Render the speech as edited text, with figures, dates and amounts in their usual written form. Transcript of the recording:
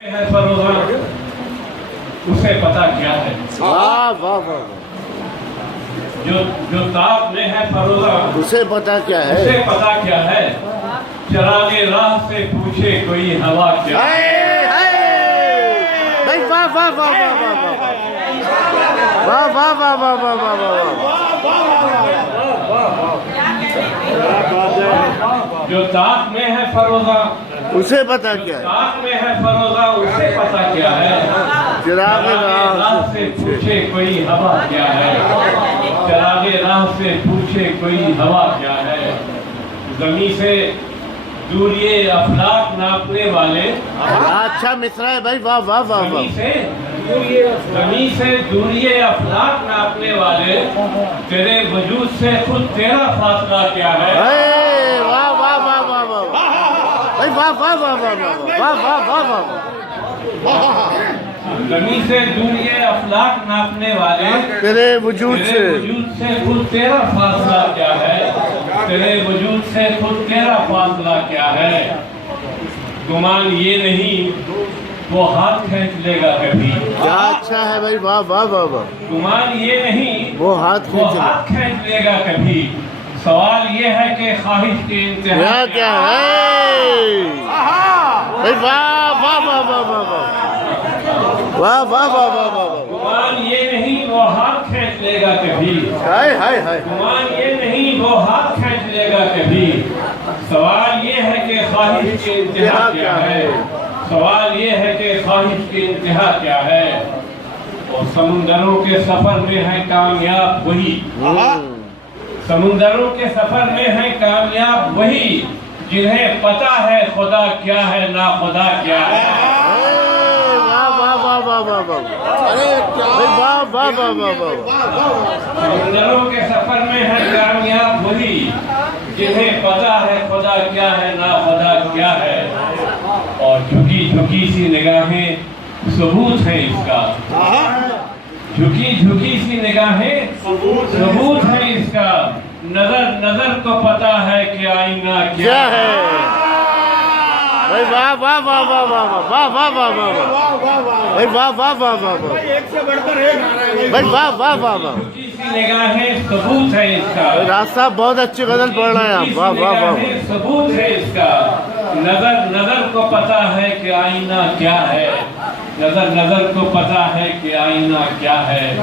ہے فروغہ اسے پتا کیا ہے جو تاب میں ہے فروغہ اسے پتا کیا ہے اسے پتا کیا ہے چراغ راہ سے پوچھے کوئی ہوا کیا ہے بھائی واہ واہ واہ واہ واہ واہ واہ واہ واہ واہ جو تاب میں ہے فروغہ اسے پتا کیا ہے تاب میں ہے فروغہ اسے پتا کیا ہے چراغ راہ سے پوچھے کوئی ہوا کیا ہے چراغ راہ سے پوچھے کوئی ہوا کیا ہے زمین سے دوریے افلاک ناپنے والے اچھا مصرع ہے بھائی واہ واہ واہ زمین سے دوریے افلاک ناپنے والے تیرے وجود سے خود تیرا فاصلہ کیا ہے واہ واہ واہ واہ واہ بھائی واہ واہ واہ واہ واہ واہ واہ واہ زمین سے دوریے افلاک ناپنے والے تیرے وجود سے خود تیرا فاصلہ کیا ہے تیرے وجود سے خود تیرا فاصلہ کیا ہے گمان یہ نہیں وہ ہاتھ کھینچ لے گا کبھی کیا اچھا ہے بھائی واہ واہ واہ واہ گمان یہ نہیں وہ ہاتھ کھینچ لے گا کبھی سوال یہ ہے کہ خواہش کے انتہا کیا ہے بھائی واہ واہ واہ واہ واہ واہ واہ واہ واہ واہ گمان یہ نہیں وہ ہاتھ کھینچ لے گا کبھی ہائے ہائے ہائے گمان یہ نہیں وہ ہاتھ کھینچ لے گا کبھی سوال یہ ہے کہ خواہش کی انتہا کیا ہے سوال یہ ہے کہ خواہش کی انتہا کیا ہے اور سمندروں کے سفر میں ہے کامیاب وہی سمندروں کے سفر میں ہے کامیاب وہی جنہیں پتا ہے خدا کیا ہے نا خدا کیا ہے سمندروں کے سفر میں ہے کامیاب وہی جنہیں پتا ہے خدا کیا ہے نا خدا کیا ہے اور جھکی جھکی سی نگاہیں ثبوت ہیں اس کا جھکی جھکی سی نگاہیں ثبوت ہے اس کا نظر نظر کو پتا ہے کہ آئینہ کیا ہے واہ واہ واہ واہ واہ واہ واہ واہ واہ واہ واہ واہ واہ واہ بھائی واہ واہ واہ واہ جھکی سی نگاہیں ثبوت ہے اس کا راز صاحب بہت اچھی غزل پڑھ رہے ہیں آپ واہ واہ واہ ثبوت ہے اس کا نظر نظر کو پتا ہے کہ آئینہ کیا ہے نظر نظر کو پتا ہے کہ آئینہ کیا ہے